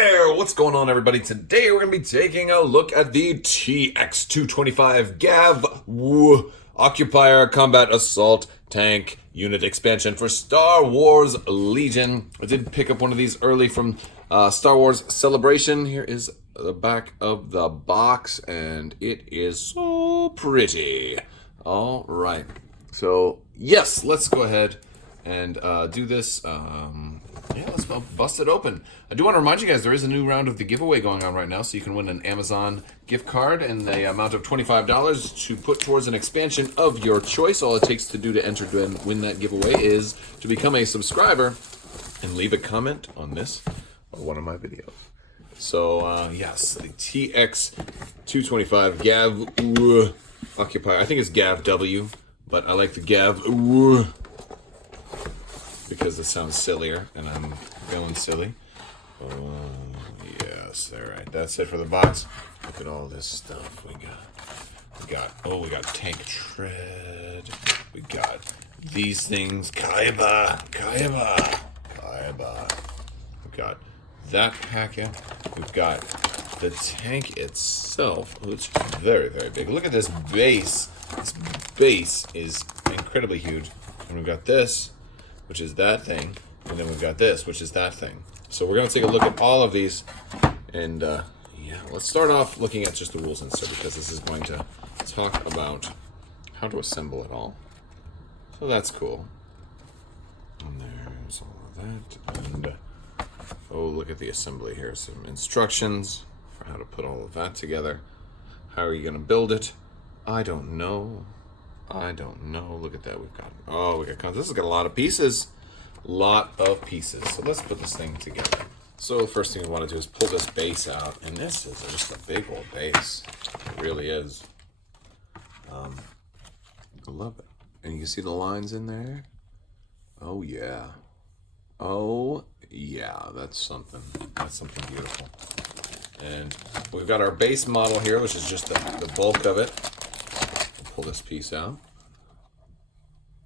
there! What's going on, everybody? Today we're going to be taking a look at the TX-225 GAVw Occupier Combat Assault Tank Unit Expansion for Star Wars Legion. I did pick up one of these early from Star Wars Celebration. Here is the back of the box, and it is so pretty. All right. So, yes, let's go ahead and do this. Yeah, let's go bust it open. I do want to remind you guys there is a new round of the giveaway going on right now, so you can win an Amazon gift card in the amount of $25 to put towards an expansion of your choice. All it takes to do to enter to win that giveaway is to become a subscriber and leave a comment on this or one of my videos. So, yes, the TX-225 GAVw Occupier. I think it's GAVw, but I like the GAVw because it sounds sillier, and I'm going silly. Oh, yes, all right. That's it for the box. Look at all this stuff we got. We got tank tread. We got these things. Kaiba. We got that packet. We've got the tank itself, which is very, very big. Look at this base. This base is incredibly huge. And we've got this, which is that thing, and then we've got this, which is that thing. So we're going to take a look at all of these, and yeah, let's start off looking at just the rules insert, because this is going to talk about how to assemble it all. So that's cool. And there's all of that, and oh, look at the assembly here. Some instructions for how to put all of that together. How are you going to build it? I don't know. Look at that. We got this has got a lot of pieces. So let's put this thing together. So the first thing we want to do is pull this base out, and this is just a big old base. It really is. I love it. And you can see the lines in there. Oh yeah. That's something beautiful. And we've got our base model here, which is just the bulk of it. Pull this piece out,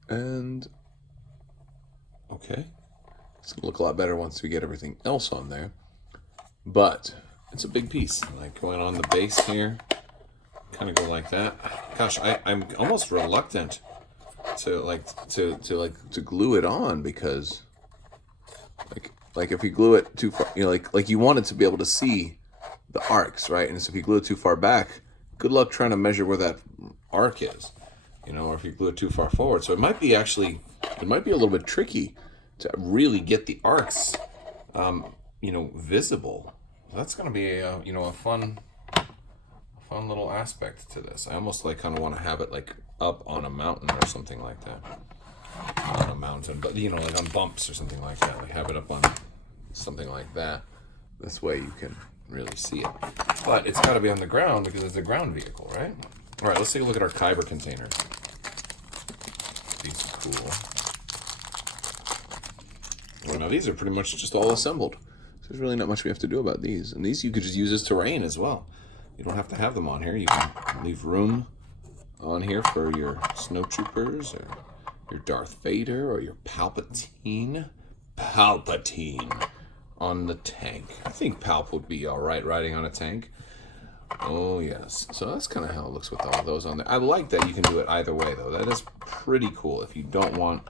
and okay, it's gonna look a lot better once we get everything else on there, but it's a big piece. Like going on the base here, kind of go like that. Gosh, I'm almost reluctant to glue it on, because like if you glue it too far, like you want it to be able to see the arcs, right? And so if you glue it too far back, good luck trying to measure where that arc is, or if you glue it too far forward. So it might be a little bit tricky to really get the arcs, visible. That's going to be a fun little aspect to this. I almost kind of want to have it up on a mountain or something like that. On a mountain, but like on bumps or something like that. Like have it up on something like that. This way you can really see it. But it's got to be on the ground because it's a ground vehicle, right? All right, let's take a look at our Kyber containers. These are cool. Well, now these are pretty much just all assembled. So there's really not much we have to do about these. And these you could just use as terrain as well. You don't have to have them on here. You can leave room on here for your snowtroopers or your Darth Vader or your Palpatine on the tank. I think Palp would be all right riding on a tank. Oh, yes. So that's kind of how it looks with all those on there. I like that you can do it either way, though. That is pretty cool. If you don't want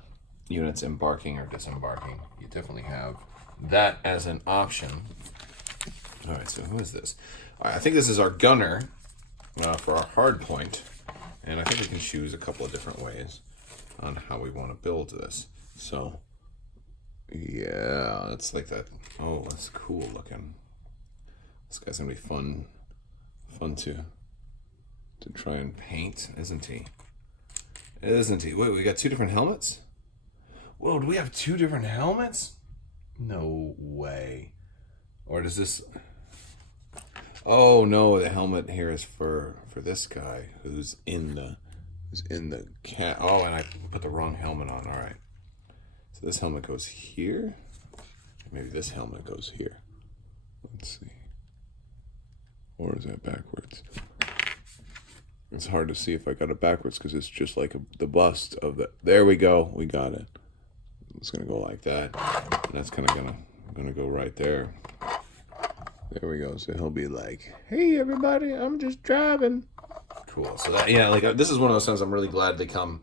units embarking or disembarking, you definitely have that as an option. All right, so who is this? All right, I think this is our gunner for our hard point. And I think we can choose a couple of different ways on how we want to build this. So, yeah, it's like that. Oh, that's cool looking. This guy's going to be fun to try and paint, isn't he? Wait, we got two different helmets? Whoa, do we have two different helmets? No way. Or does this... Oh no, the helmet here is for this guy who's in the cat. Oh, and I put the wrong helmet on. All right. So this helmet goes here. Maybe this helmet goes here. Let's see. Or is that backwards? It's hard to see if I got it backwards because it's just like the bust of the... There we go. We got it. It's going to go like that. And that's kind of going to go right there. There we go. So he'll be like, "Hey, everybody, I'm just driving." Cool. So that, yeah, like this is one of those times I'm really glad they come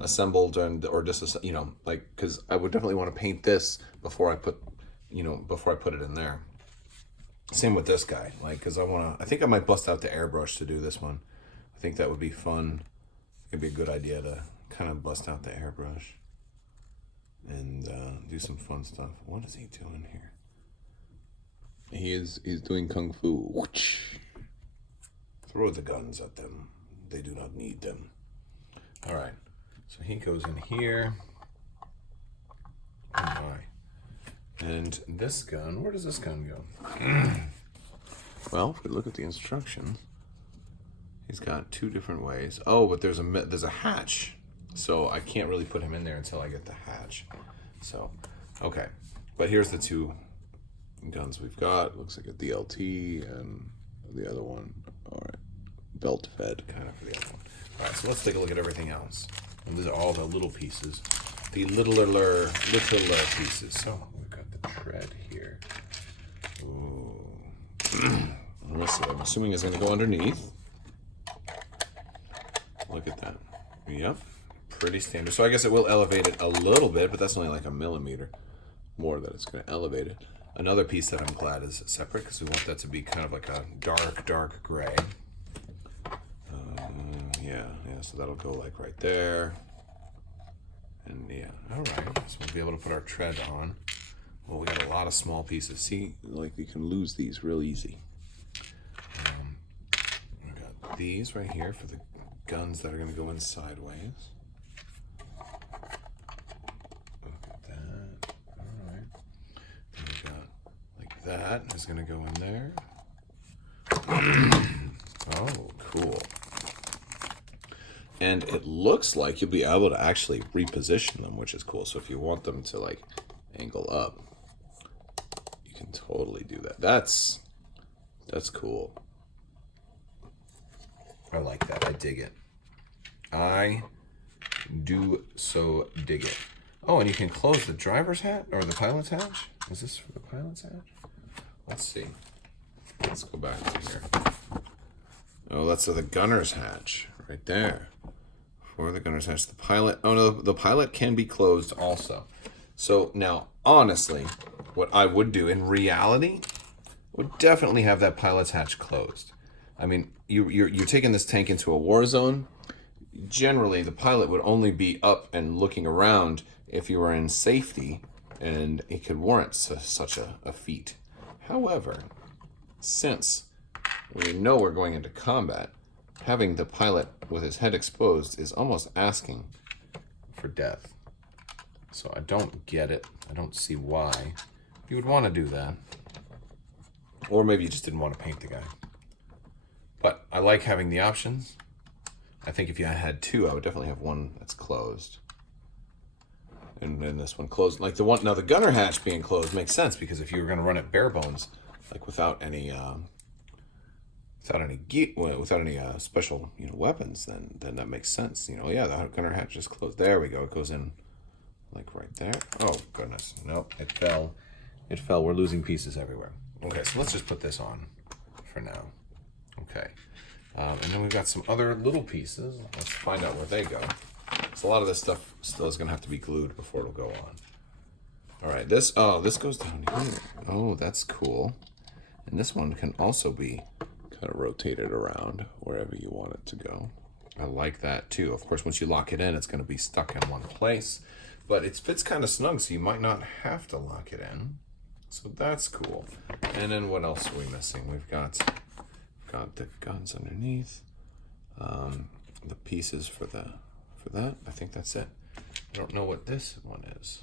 assembled or just, you know, like, because I would definitely want to paint this before I put it in there. Same with this guy, like, because I think I might bust out the airbrush to do this one. I think that would be fun. It'd be a good idea to kind of bust out the airbrush and do some fun stuff. What is he doing here? He's doing kung fu. Throw the guns at them. They do not need them. All right. So he goes in here. Oh my. And this gun, where does this gun go? Well, if we look at the instructions, he's got two different ways. Oh, but there's a hatch. So I can't really put him in there until I get the hatch. So, okay. But here's the two guns we've got. Looks like a DLT and the other one. All right. Belt fed kind of for the other one. All right, so let's take a look at everything else. And these are all the little pieces. The littler pieces. So we've got the tread here. Ooh. Let's see. I'm assuming it's going to go underneath. Look at that. Yep. Pretty standard. So I guess it will elevate it a little bit, but that's only like 1 millimeter more that it's going to elevate it. Another piece that I'm glad is separate because we want that to be kind of like a dark gray. Yeah, so that'll go like right there. And yeah, all right. So we'll be able to put our tread on. Well, we got a lot of small pieces. See, like you can lose these real easy. We got these right here for the guns that are going to go in sideways. Look at that. All right. Then we got like that is going to go in there. Oh, cool. And it looks like you'll be able to actually reposition them, which is cool. So if you want them to like angle up, you can totally do that. That's cool. I like that. I dig it. I do so dig it. Oh, and you can close the driver's hatch or the pilot's hatch. Is this for the pilot's hatch? Let's see. Let's go back to here. Oh, that's the gunner's hatch right there. For the gunner's hatch, the pilot. Oh no, the pilot can be closed also. So now, honestly, what I would do in reality would definitely have that pilot's hatch closed. I mean, you're taking this tank into a war zone. Generally, the pilot would only be up and looking around if you were in safety, and it could warrant such a feat. However, since we know we're going into combat, having the pilot with his head exposed is almost asking for death. So I don't get it. I don't see why you would want to do that. Or maybe you just didn't want to paint the guy. But I like having the options. I think if you had two, I would definitely have one that's closed. And then this one closed. Like the one, now the gunner hatch being closed makes sense because if you were going to run it bare bones, like without any special weapons, then that makes sense. Yeah, the gunner hatch is closed. There we go. It goes in like right there. Oh goodness, nope, it fell. It fell. We're losing pieces everywhere. Okay, so let's just put this on for now. Okay, and then we've got some other little pieces. Let's find out where they go. So a lot of this stuff still is gonna have to be glued before it'll go on. All right, this goes down here. Oh, that's cool. And this one can also be kind of rotated around wherever you want it to go. I like that too. Of course, once you lock it in, it's going to be stuck in one place, but it fits kind of snug, so you might not have to lock it in. So that's cool. And then what else are we missing? We've got the guns underneath, the pieces for that. I think that's it. I don't know what this one is.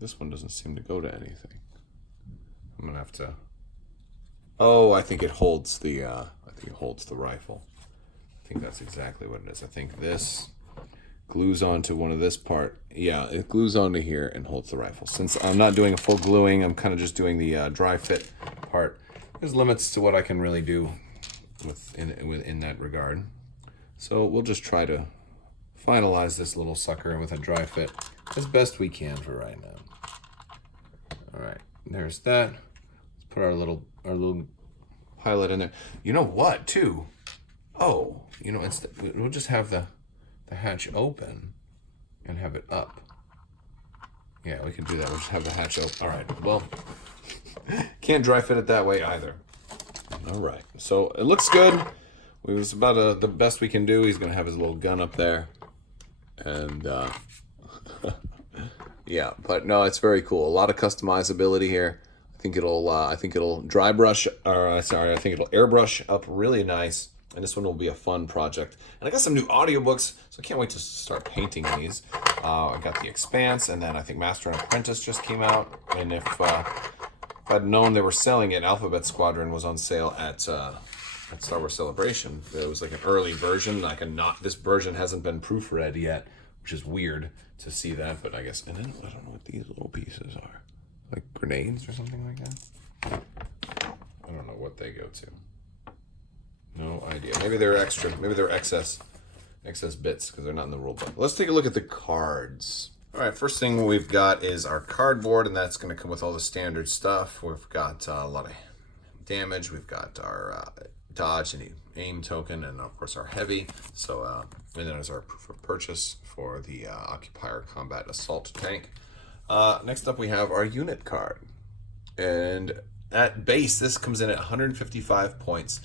This one doesn't seem to go to anything. I'm gonna have to. Oh, I think it holds the rifle. I think that's exactly what it is. I think this glues onto one of this part. Yeah, it glues onto here and holds the rifle. Since I'm not doing a full gluing, I'm kind of just doing the dry fit part. There's limits to what I can really do in that regard. So we'll just try to finalize this little sucker with a dry fit as best we can for right now. All right, there's that. Let's put our little our little pilot in there. You know what, too? Oh, you know, instead we'll just have the hatch open and have it up. Yeah, we can do that. We'll just have the hatch open. All right. Well, can't dry fit it that way either. All right. So it looks good. It was about the best we can do. He's gonna have his little gun up there, and yeah. But no, it's very cool. A lot of customizability here. I think it'll dry brush, or sorry, I think it'll airbrush up really nice. And this one will be a fun project. And I got some new audiobooks, so I can't wait to start painting these. I got The Expanse, and then I think Master and Apprentice just came out. And if I'd known they were selling it, Alphabet Squadron was on sale at Star Wars Celebration. It was like an early version, this version hasn't been proofread yet, which is weird to see that, but I guess, and then I don't know what these little pieces are. Like grenades or something like that? I don't know what they go to. No idea. Maybe they're extra. Maybe they're excess bits because they're not in the rule book. Let's take a look at the cards. All right, first thing we've got is our cardboard, and that's going to come with all the standard stuff. We've got a lot of damage. We've got our dodge and aim token, and of course our heavy. So, and then there's our proof of purchase for the Occupier Combat Assault Tank. Next up, we have our unit card, and at base, this comes in at 155 points.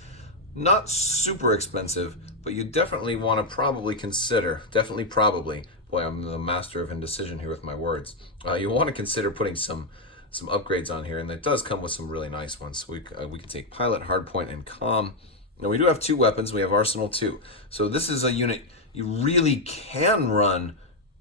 Not super expensive, but you definitely want to probably consider, boy, I'm the master of indecision here with my words. You want to consider putting some upgrades on here, and it does come with some really nice ones. So we can take Pilot, Hardpoint, and Comm. Now we do have 2 weapons. We have Arsenal 2. So this is a unit you really can run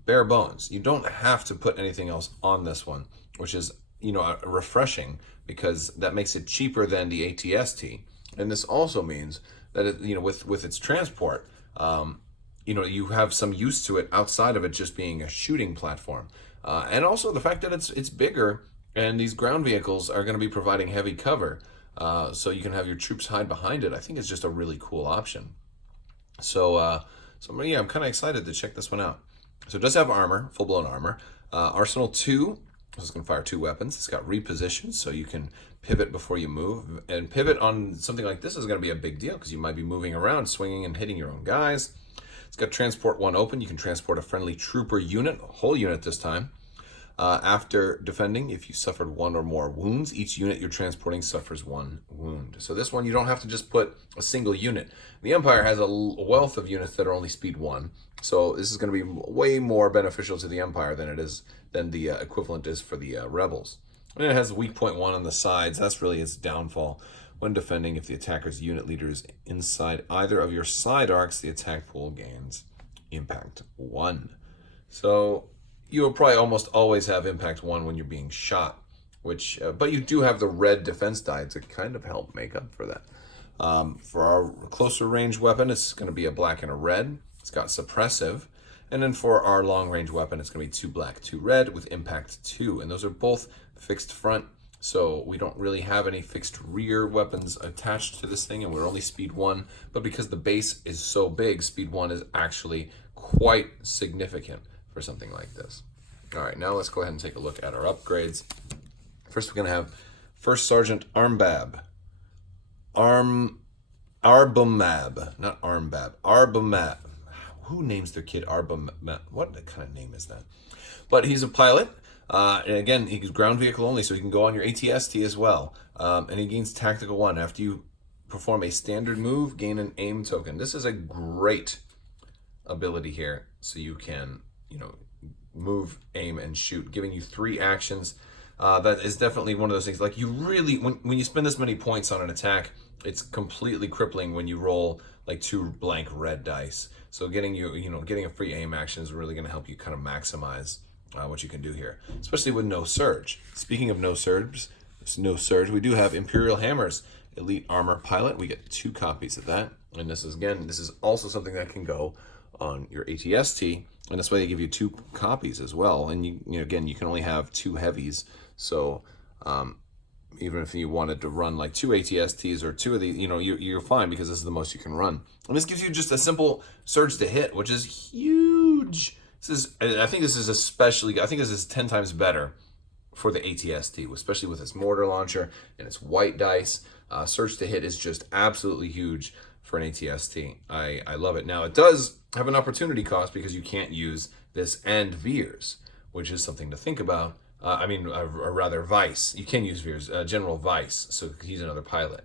bare bones. You don't have to put anything else on this one, which is, you know, refreshing because that makes it cheaper than the ATST. And this also means that it, you know, with its transport, you know, you have some use to it outside of it just being a shooting platform, and also the fact that it's bigger, and these ground vehicles are going to be providing heavy cover, so you can have your troops hide behind it. I think it's just a really cool option. So yeah, I'm kind of excited to check this one out. So it does have armor, full-blown armor. Arsenal 2. This is going to fire 2 weapons. It's got reposition, so you can pivot before you move. And pivot on something like this is going to be a big deal because you might be moving around, swinging and hitting your own guys. It's got transport 1 open. You can transport a friendly trooper unit, a whole unit this time. After defending, if you suffered 1 or more wounds, each unit you're transporting suffers 1 wound. So this one, you don't have to just put a single unit. The Empire has a wealth of units that are only speed 1. So this is going to be way more beneficial to the Empire than the equivalent is for the Rebels. And it has weak point 1 on the sides. That's really its downfall. When defending, if the attacker's unit leader is inside either of your side arcs, the attack pool gains impact 1. So you will probably almost always have impact 1 when you're being shot, which but you do have the red defense die to kind of help make up for that. For our closer range weapon, it's going to be a black and a red. It's got suppressive. And then for our long range weapon, it's going to be 2 black, 2 red with impact 2. And those are both fixed front. So we don't really have any fixed rear weapons attached to this thing, and we're only speed 1. But because the base is so big, speed 1 is actually quite significant for something like this. All right, now let's go ahead and take a look at our upgrades. First, we're going to have First Sergeant Arbumab. Not Armbab. Arbumab. Who names their kid Arbumab? What kind of name is that? But he's a pilot. And again, he's ground vehicle only, so he can go on your ATST as well. And he gains Tactical 1. After you perform a standard move, gain an aim token. This is a great ability here, so you can, you know, move, aim, and shoot, giving you 3 actions. That is definitely one of those things. Like, you really, when you spend this many points on an attack, it's completely crippling when you roll like 2 blank red dice. So getting a free aim action is really going to help you kind of maximize what you can do here, especially with no surge. Speaking of no surge, we do have Imperial Hammers, Elite Armor Pilot. We get 2 copies of that, and this is also something that can go on your ATST, and that's why they give you 2 copies as well. And you can only have 2 heavies, so even if you wanted to run like 2 ATSTs or 2 of these, you're fine because this is the most you can run. And this gives you just a simple surge to hit, which is huge. I think this is 10 times better for the ATST, especially with its mortar launcher and its white dice. Surge to hit is just absolutely huge for an ATST. I love it. Now, it does have an opportunity cost because you can't use this and Veers, which is something to think about. Or rather, Vice. You can use Veers, General Vice, so he's another pilot.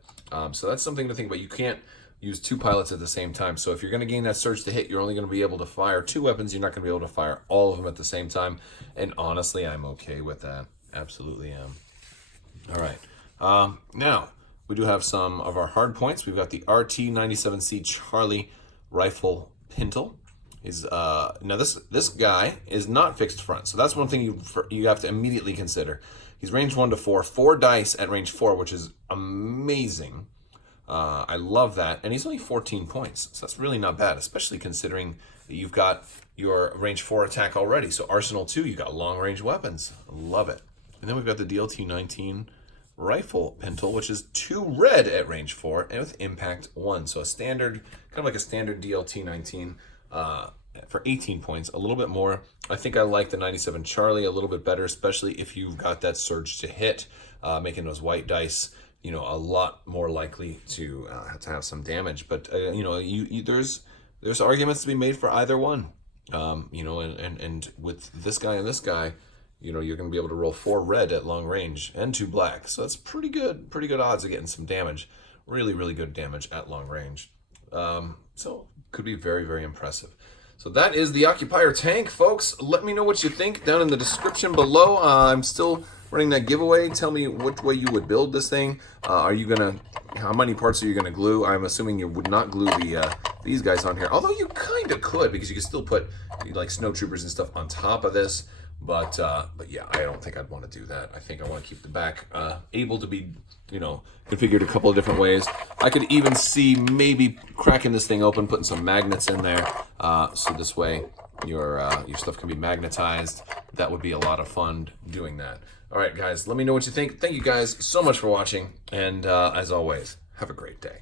So that's something to think about. You can't use two pilots at the same time. So if you're going to gain that surge to hit, you're only going to be able to fire two weapons. You're not going to be able to fire all of them at the same time. And honestly, I'm okay with that. Absolutely am. All right. Now, we do have some of our hard points. We've got the RT-97C Charlie rifle pintle. Now this guy is not fixed front, so that's one thing you have to immediately consider. He's range 1 to 4, 4 dice at range 4, which is amazing. I love that, and he's only 14 points, so that's really not bad, especially considering that you've got your range 4 attack already. So Arsenal 2, you got long range weapons. Love it. And then we've got the DLT-19 rifle pintle, which is 2 red at range 4 and with impact 1. So a standard, kind of like a standard DLT-19. For 18 points, a little bit more. I think I like the 97 Charlie a little bit better, especially if you've got that surge to hit, making those white dice, a lot more likely to have some damage. But there's arguments to be made for either one. And with this guy and this guy, you're going to be able to roll 4 red at long range and 2 black. So that's pretty good odds of getting some damage. Really, really good damage at long range. So could be very, very impressive. So that is the Occupier tank, folks. Let me know what you think down in the description below. I'm still running that giveaway. Tell me which way you would build this thing. How many parts are you gonna glue? I'm assuming you would not glue these guys on here. Although you kind of could, because you could still put like snow troopers and stuff on top of this. But yeah, I don't think I'd want to do that. I think I want to keep the back able to be, configured a couple of different ways. I could even see maybe cracking this thing open, putting some magnets in there, so this way your stuff can be magnetized. That would be a lot of fun doing that. All right, guys, let me know what you think. Thank you guys so much for watching, and as always, have a great day.